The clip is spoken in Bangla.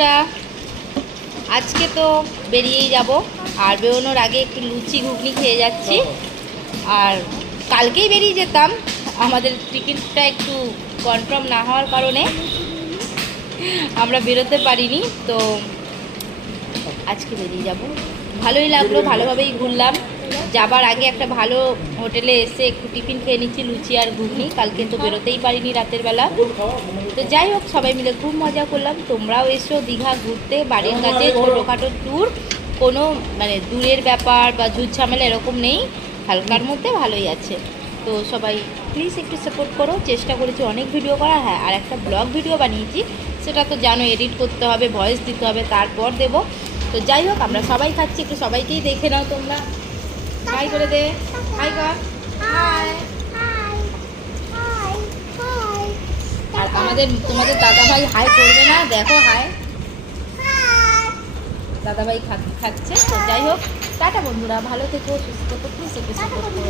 বন্ধুরা, আজকে তো বেরিয়েই যাব। আর বেরোনোর আগে একটু লুচি ঘুগনি খেয়ে যাচ্ছি। আর কালকেই বেরিয়ে যেতাম, আমাদের টিকিটটা একটু কনফার্ম না হওয়ার কারণে আমরা বেরোতে পারিনি। তো আজকে বেরিয়ে যাব। ভালোই লাগলো, ভালোভাবেই ঘুরলাম। যাবার আগে একটা ভালো হোটেলে এসে একটু টিফিন খেয়ে নিচ্ছি, লুচি আর ঘুগনি। কালকে তো বেরোতেই পারিনি রাতের বেলা। তো যাই হোক, সবাই মিলে খুব মজা করলাম। তোমরাও এসো দীঘা ঘুরতে, বাড়ির কাছে ছোটোখাটো ট্যুর, কোনো মানে দূরের ব্যাপার বা ঝুট ঝামেলা এরকম নেই, হালকার মধ্যে ভালোই আছে। তো সবাই প্লিজ একটু সাপোর্ট করো। চেষ্টা করেছি অনেক ভিডিও করা, হ্যাঁ, আর একটা ব্লগ ভিডিও বানিয়েছি, সেটা তো জানো এডিট করতে হবে, ভয়েস দিতে হবে, তারপর দেব। তো যাই হোক, আমরা সবাই খাচ্ছি, একটু সবাইকেই দেখে নাও তোমরা। হাই করে দে, হাই কর, হাই। আর তোমাদের দাদাভাই হাই করবে না, দেখো হাই। দাদাভাই খাচ্ছে। তো যাই হোক, টাটা বন্ধুরা, ভালো থেকো, সুস্থ থেকো, প্লিজ একটু সাপোর্ট করো।